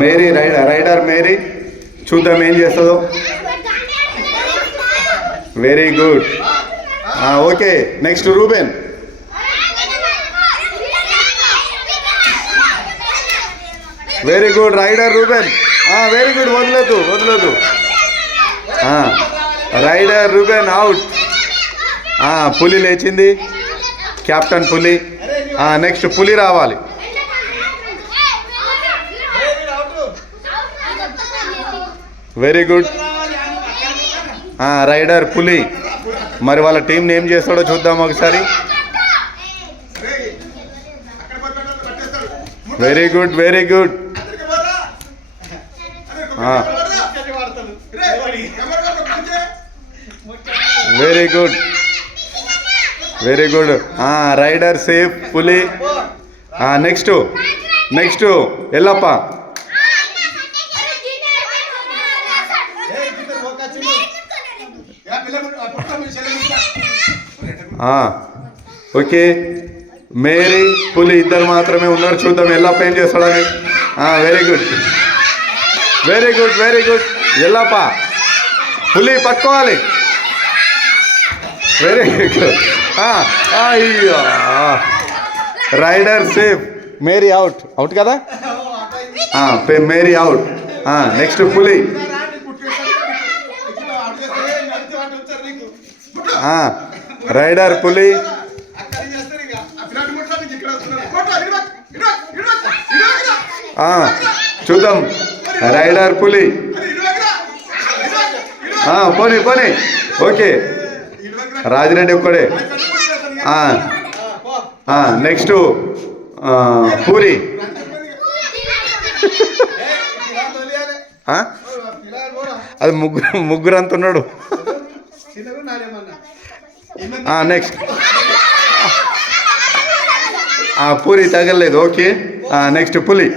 Mary rider Mary చూద్దాం ఏం చేస్తుందో. Very good. Okay next Ruben. Very good rider Ruben. Very good, వదలదు. Rider Ruben out. Puli లేచింది, captain పులి. నెక్స్ట్ పులి రావాలి. Very good. రైడర్ పులి. మరి వాళ్ళ టీంని ఏం చేస్తాడో చూద్దాం ఒకసారి. Very good. Very good. Raider safe, పులి. నెక్స్ట్ ఎల్లప్ప. ఓకే మేరీ పులి ఇద్దరు మాత్రమే ఉన్నారు. చూద్దాం ఎల్లప్ప ఏం చేస్తాడని. Very good. ఎల్లప్ప పులి పట్టుకోవాలి. Very good. అయ్యో రైడర్ సేఫ్, మేరీ అవుట్ కదా. Mary out. Next Puli. Raider Puli. చూద్దాం రైడర్ పులి. పోనీ. ఓకే రాజిరెడ్డి ఒక్కడే. నెక్స్ట్ పూరి. అది ముగ్గురు అంటున్నాడు. నెక్స్ట్ పూరి తగలేదు. Okay next Puli.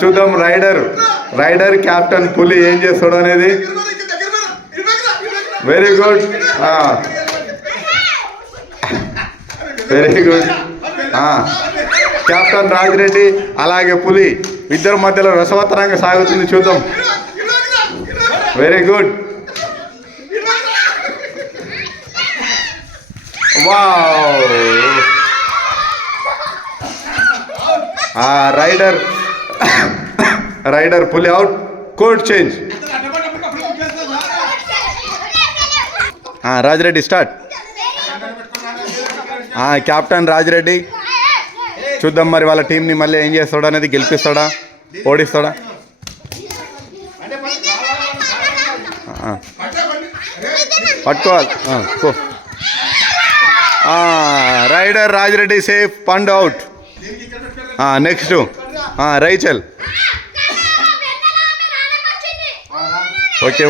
చూద్దాం రైడర్ కెప్టెన్ పులి ఏం చేస్తాడు అనేది. Very good. కెప్టెన్ రాజిరెడ్డి అలాగే పులి ఇద్దరు మధ్యలో రసవత్తరంగా సాగుతుంది. చూద్దాం. Very good. వావ్. రైడర్ పులి out. Code change. Rajireddy start. Captain Rajireddy. చూద్దాం మరి వాళ్ళ టీంని మళ్ళీ ఏం చేస్తాడా అనేది. గెలిపిస్తాడా, ఓడిస్తాడా. పట్టుకోవాలి. Rider Rajireddy safe, Pandu out. Next Rachel. Okay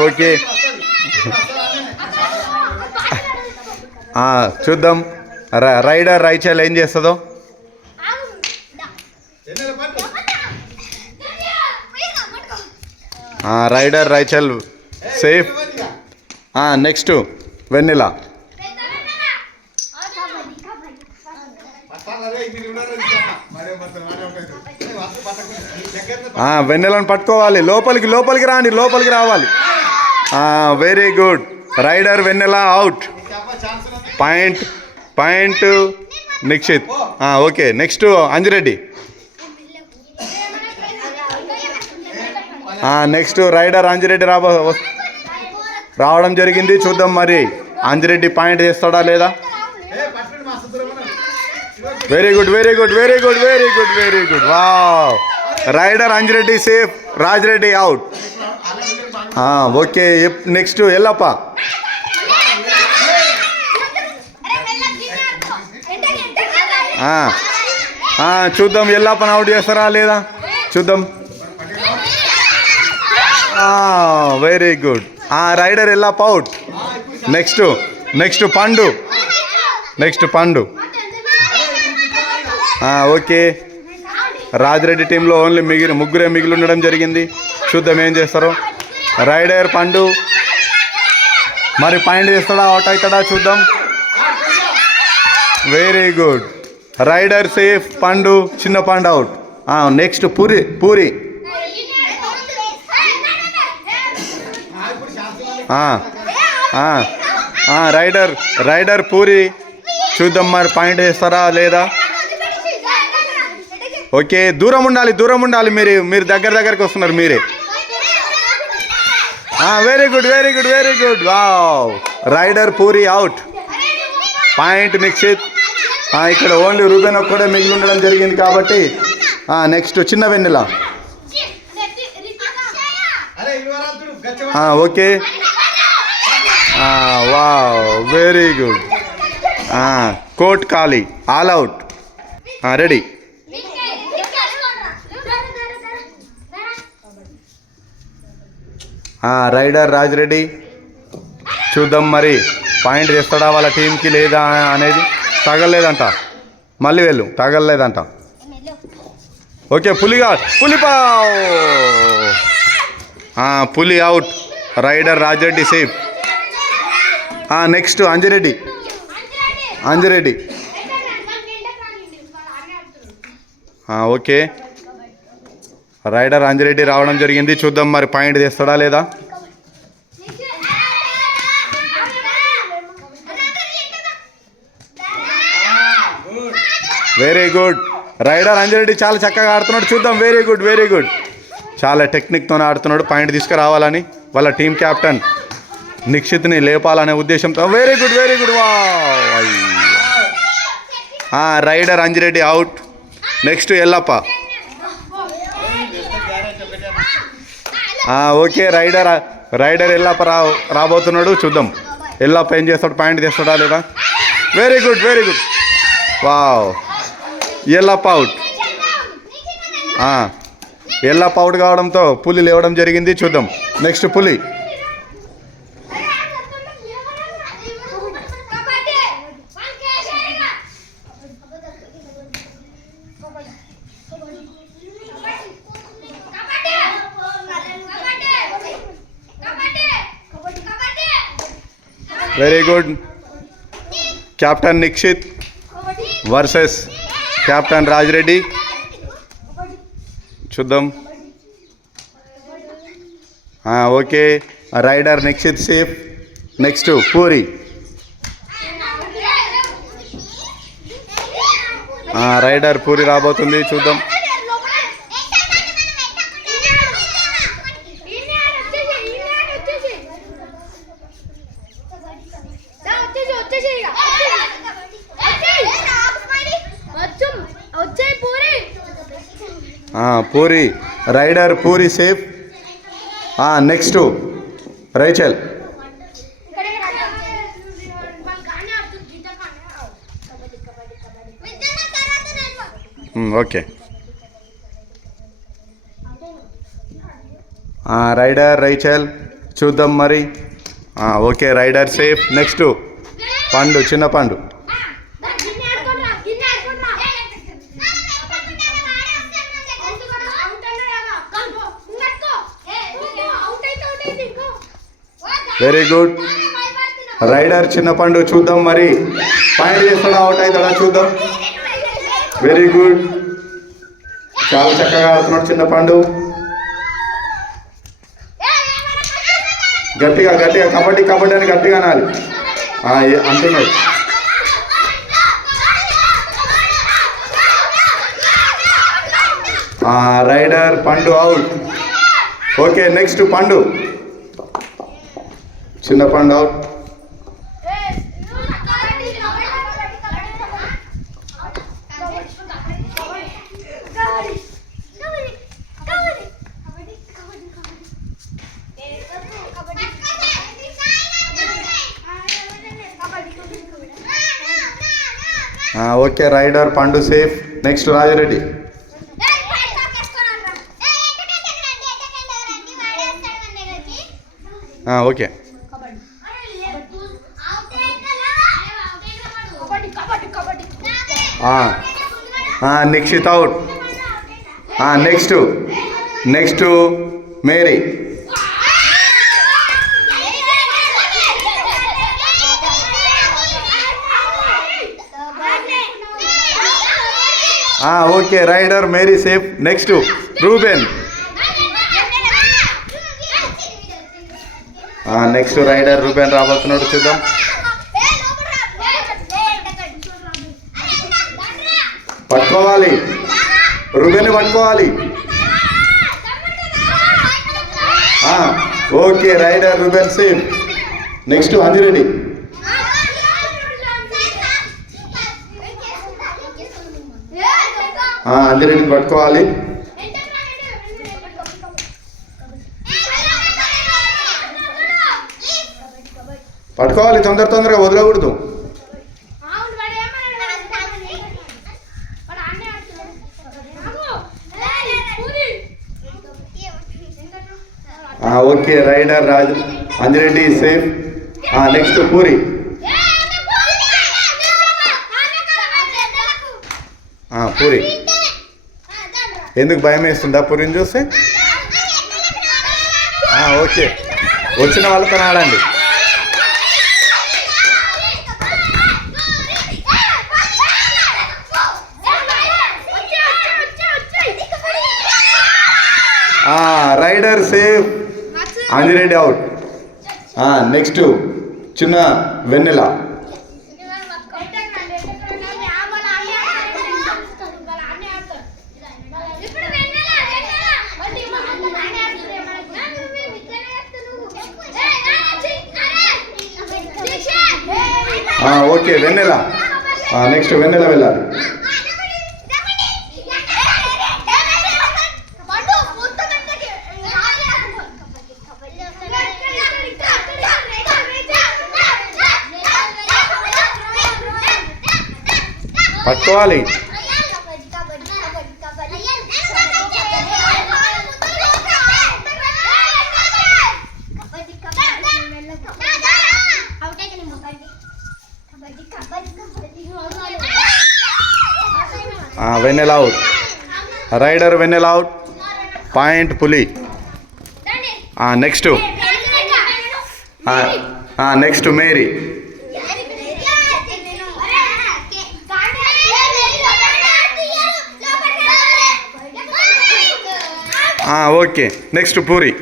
చూద్దాం రైడర్ రైచల్ ఏం చేస్తుందో. Rider Rachel safe. Next Vennela. వెన్నెలను పట్టుకోవాలి. లోపలికి రావాలి. Very good. Rider Vennela out. Point Nikshith. Okay next Anjireddy. Next rider Anjireddy రావడం జరిగింది. చూద్దాం మరి అంజిరెడ్డి పాయింట్ చేస్తాడా లేదా. Very good. Wow. Rider Anjireddy safe, Rajireddy out. Okay next Ellappa. చూద్దాం ఎల్లప్పని అవుట్ చేస్తారా లేదా చూద్దాం. Very good. Rider Ellappa out. Next పండు. ఓకే రాజిరెడ్డి టీంలో ఓన్లీ ముగ్గురే మిగిలి ఉండడం జరిగింది. చూద్దాం ఏం చేస్తారో. రైడర్ పండు మరి పాయింట్ చేస్తాడా, అవుట్ అవుతాడా చూద్దాం. Very good. Raider safe. Pandu చిన్న Pandu out. Next Puri Puri. Raider raider Puri. చూద్దాం మరి పాయింట్ వేస్తారా లేదా. ఓకే దూరం ఉండాలి దూరం ఉండాలి. మీరు దగ్గరికి వస్తున్నారు మీరే. Very good very good very good. Wow. Raider Puri out. Point Nikshith. ఇక్కడ ఓన్లీ రూబెన్ ఒక్కడే మిగిలి ఉండడం జరిగింది కాబట్టి నెక్స్ట్ చిన్న Vennela. Okay wow very good. Court ఖాళీ. All out. Ready. Rider Rajireddy. చూద్దాం మరి పాయింట్ తెస్తాడా వాళ్ళ టీంకి లేదా అనేది. తగలలేదంట. మళ్ళీ వెళ్ళు. తగలలేదంట. ఓకే పులిగా పులిపావ్. Puli out. Raider Rajireddy safe. Next Anjireddy. Anjireddy. Okay rider Anjireddy రావడం జరిగింది. చూద్దాం మరి పాయింట్ తెస్తాడా లేదా. Very good. రైడర్ అంజిరెడ్డి చాలా చక్కగా ఆడుతున్నాడు. చూద్దాం. Very good very good. చాలా టెక్నిక్తో ఆడుతున్నాడు. పాయింట్ తీసుకురావాలని వాళ్ళ టీం క్యాప్టెన్ నిక్షిత్ని లేపాలనే ఉద్దేశంతో. Very good very good. Rider Anjireddy out. Next Ellappa. Okay rider rider Ellappa రాబోతున్నాడు. చూద్దాం ఎల్లప్ప ఏం చేస్తాడు. పాయింట్ తెస్తాడా లేదా. Very good very good. Wow. Ellappa out. Ellappa out కావడంతో పులి లేవడం జరిగింది. చూద్దాం next Puli. Very good. Captain Nikshith versus captain Rajireddy. చూద్దాం. Okay rider Nikshith safe. Next Puri. Rider Puri రాబోతుంది. చూద్దాం. Puri rider Puri safe. Next Rachel. Okay rider Rachel. చూద్దాం మరి. Okay rider safe. Next Pandu చిన్న పండు. Very good. రైడర్ చిన్న పండు. చూద్దాం మరి పాయింట్ చేస్తాడా అవుట్ అవుతాడా చూద్దాం. Very good. చాలా చక్కగా ఆడుతున్నాడు చిన్న పండు. గట్టిగా గట్టిగా కబడ్డీ కబడ్డీ అని గట్టిగా అనాలి అంటున్నాడు. రైడర్ పండు అవుట్. ఓకే నెక్స్ట్ పండు చిన్న Pandu out. Okay rider Pandu safe. Next Rajireddy. Okay Nikshith out. Next Mary. Okay rider Mary safe. Next Ruben. Next rider Ruben రాబోతున్నాడు, చూద్దాం. పట్టుకోవాలి, రూబెన్ పట్టుకోవాలి. Okay rider Ruben safe. Next Anjireddy. అంజిరెడ్డిని పట్టుకోవాలి. పట్టుకోవాలి, తొందరగా వదలకూడదు. Okay rider Anjireddy safe. Next Puri. Puri ఎందుకు భయం వేస్తుందా పూరిని చూస్తే? ఓకే, వచ్చిన వాళ్ళతో ఆడండి. Rider safe, Anjireddy out. Next చిన్న వెన్నెల. ఓకే వెన్నెల. నెక్స్ట్ వెన్నెల వెళ్ళాలి. పట్టుకోవాలి. వెన్నెల out. Raider Vennela out. Point Puli. Next next Mary. Okay next Puri.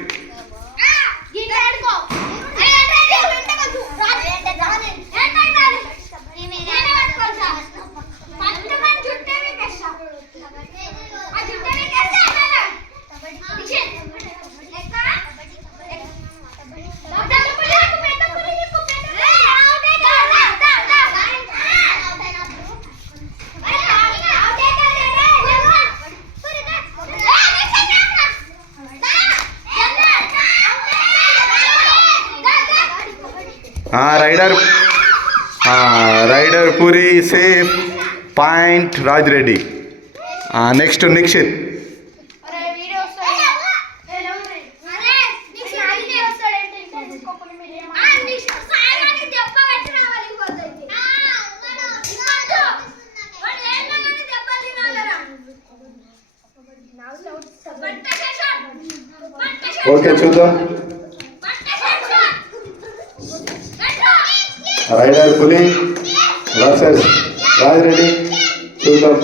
Rider Puri safe. Point Raj Reddy. Next Nikshith. Okay చూద్దాం. రైడర్ పులి వర్సెస్ రాజ్ రెడ్డి, చూద్దాం.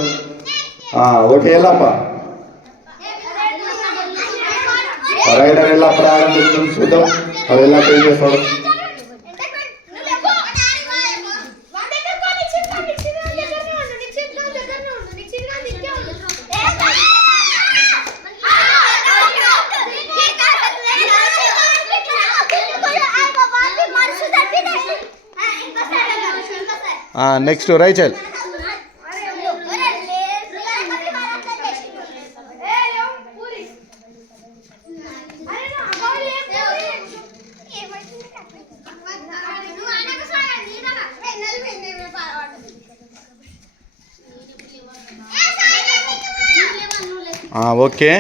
ఓకే ఎల్లప్ప. రైడర్ ఎల్లప్ప ప్రారంభిస్తుంది, చూద్దాం అది ఎల్లప్ప ఏం చేస్తాడు. Next Rachel. ఓకే